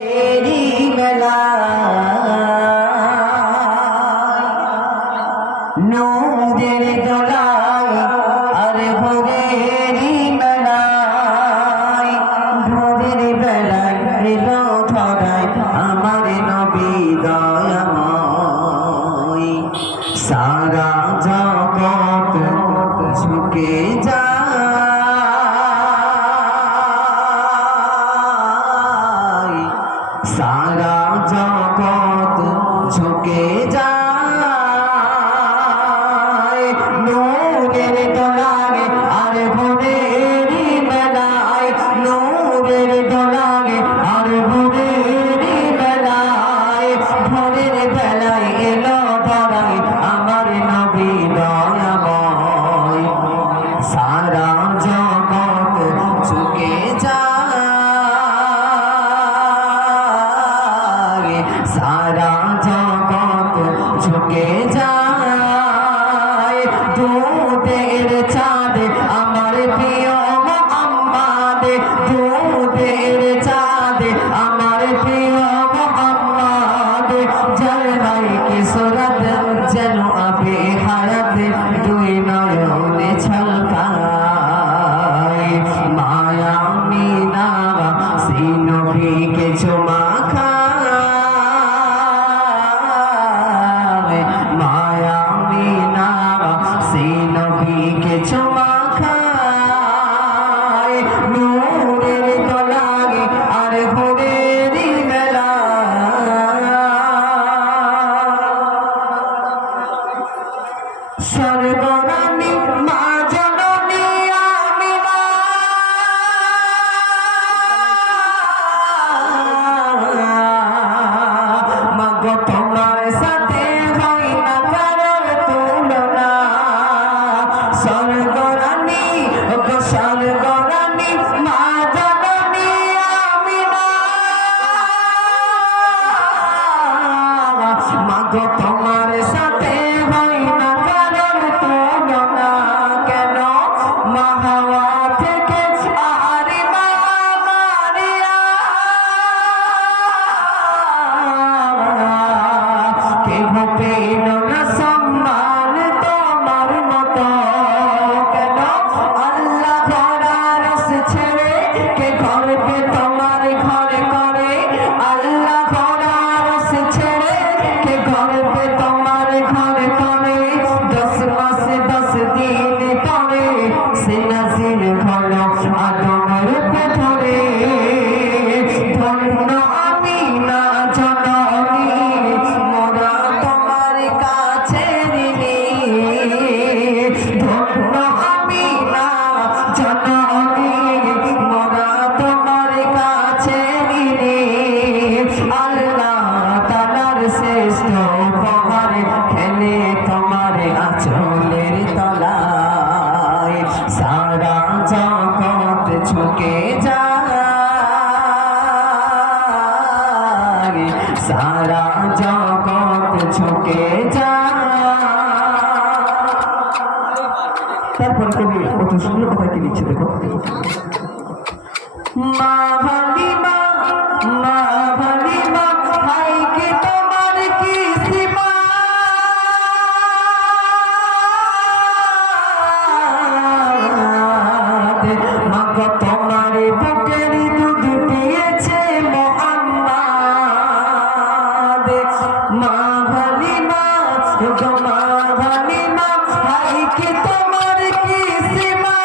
तेरी मेला नूरेर दोलाय अरे भोरेरी मेलाय भोरेर बेलाয় এলো ধরায় আমার নবী দয়াময় সারা জগৎ ঝুঁকে যায় সারা জগৎ ঝুঁকে যায় নূরের দোলায় আর ভোরেরি বেলায় নূরের দোলায় আর ভোরেরি বেলায় ভোরের বেলায় এলো ধরায় আমার নবী দয়াময় সারা জগৎ ঝুঁকে যায় সারা জগৎ ঝুঁকে যায় দুধের চাঁদ আমার প্রিয় মুহাম্মদ দুধের চাঁদ আমার প্রিয় মুহাম্মদ জলনাই কি সুরত যেন আবে হায়াত দুই নয়নে ছলকায় মায়া মিনা সেই নবীকে চুমা খায় মায়া মিনা সেই নবীকে চুমা খায় নূরের দোলায় আর ভোরেরি বেলায় স্বর্গরানী মা জননী আমিনা মাগো তোমার সাথে হয় না কারোর তুলনা স্বর্গরানী গো স্বর্গরানী মা জননী আমিনা মাগো তোমার সাথে হয় না কারোর তুলনা কেন মা হাওয়া থেকে আরে মা মারিয়া কেহ পেল না সম্মান তোমার মতো কেন আল্লাহ ঘরার ছেড়ে কে ঘরকে তোমার ঘরে করে আল্লাহ ঘরার ছেড়ে কে ঘরকে তোমার ঘরে করে 10 মাস 10 দিন পরে সে নাজিল হলো আদমের পেটরে ধন্য আমিনা জননী মোরা তোমার কাছে ঋণী ধন্য আমিনা জননী মোরা তোমার কাছে ঋণী আল্লাহ তাআলার শ্রেষ্ঠ উপহার খেলে তোমার আঁচলের তলায় সারা জগৎ ঝুঁকে যায় সারা জগৎ ঝুঁকে যায় তারপর কবি কত সুন্দর কথা কি লিখছে দেখো মা হালিমা ভাই কে তোমার কি সীমা মাগো তোমার বুকের দুধ পিয়েছে মুহাম্মদ মা হালিমা গো মা হালিমা ভাই কে তোমার কি সীমা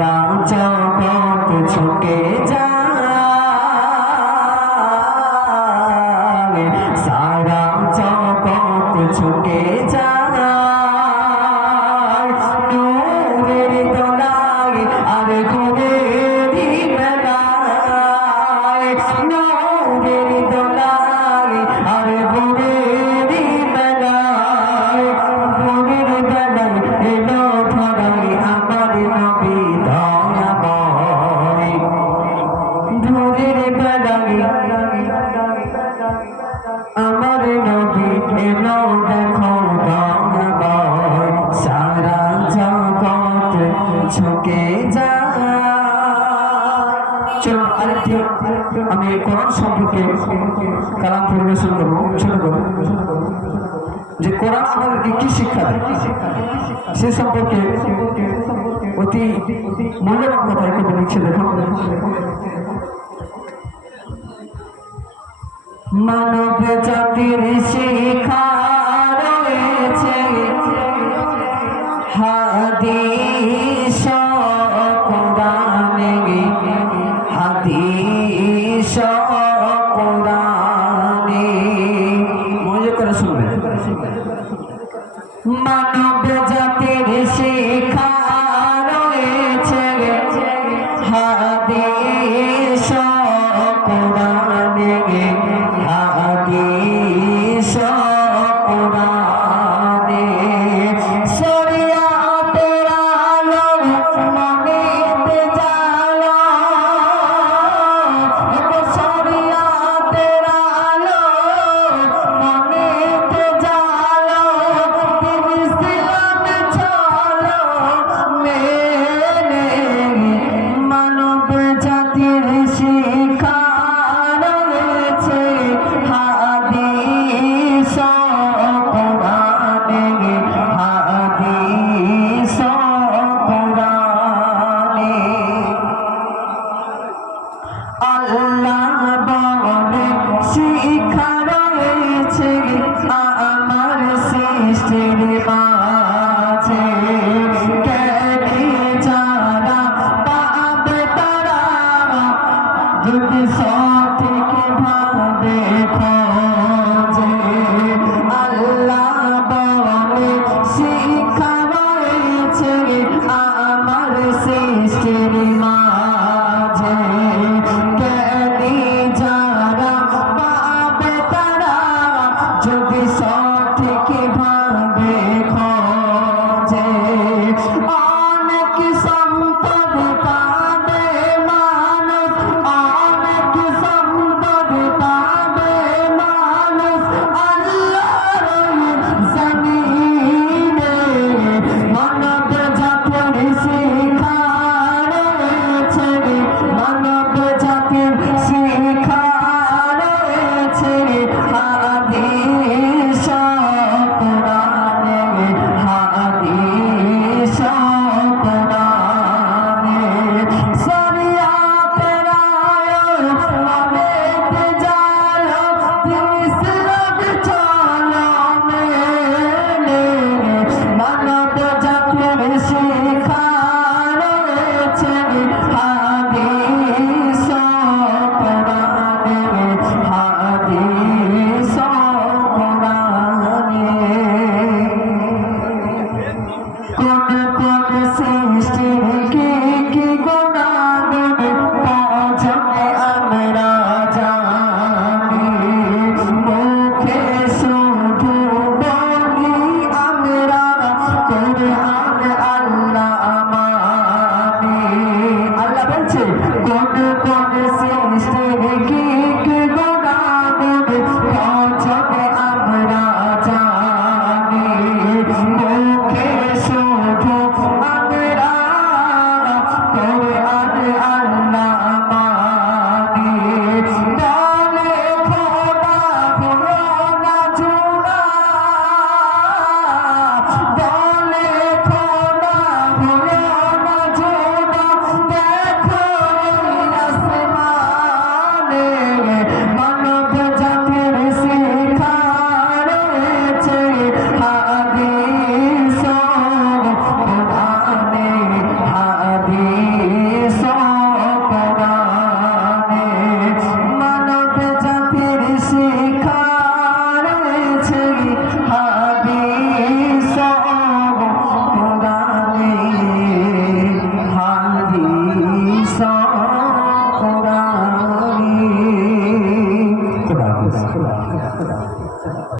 সারা জগৎ ঝুঁকে যায়, সারা জগৎ ঝুঁকে যায়, নূরের দোলায় আর ঘুরেরি বেলায়, নূরের দোলায় আর ঘুরেরি বেলায়, ঘুরের বেলায় এলো ধরায় আমার নবী দয়াময়, ঘুরের বেলায় আমার নবী এলো দেখো দয়াময়, সারা জগৎ ঝুঁকে যায়। চলো আরেকটি আমি কোরআন সম্পর্কে কালাম পরিবেশন করবো, ছোট করবো, যে কোরআন আমাদেরকে কি শিক্ষা দেয় সে সম্পর্কে অতি মূল্যবান কথা একটু লিখছে দেখো। মানব জাতির শিক্ষা রয়েছে হাদিস কোরআনে, হাদিস কোরআনে, মনোযোগ করে শুনবেন। মানব জাতির শিক্ষা রয়েছে হাদিস কোরআনে, হাদিস কোরআনে, শরিয়াতের আলো মনেতে জ্বালো, শরিয়াতের আলো মনেতে জ্বালো, দিন ইসলাম চলো মেনে, মানব জাতির শিক্ষা রয়েছে হাদিস কোরআনে, হাদিস কোরআনে। আল্লাহ বলে শিক্ষা রয়েছে আমার সৃষ্টির মাঝে, জ্ঞানী যারা পাবে তারা যদি সঠিক ভাবে খোঁজে, আল্লাহ বলে শিক্ষা রয়েছে আমার সৃষ্টির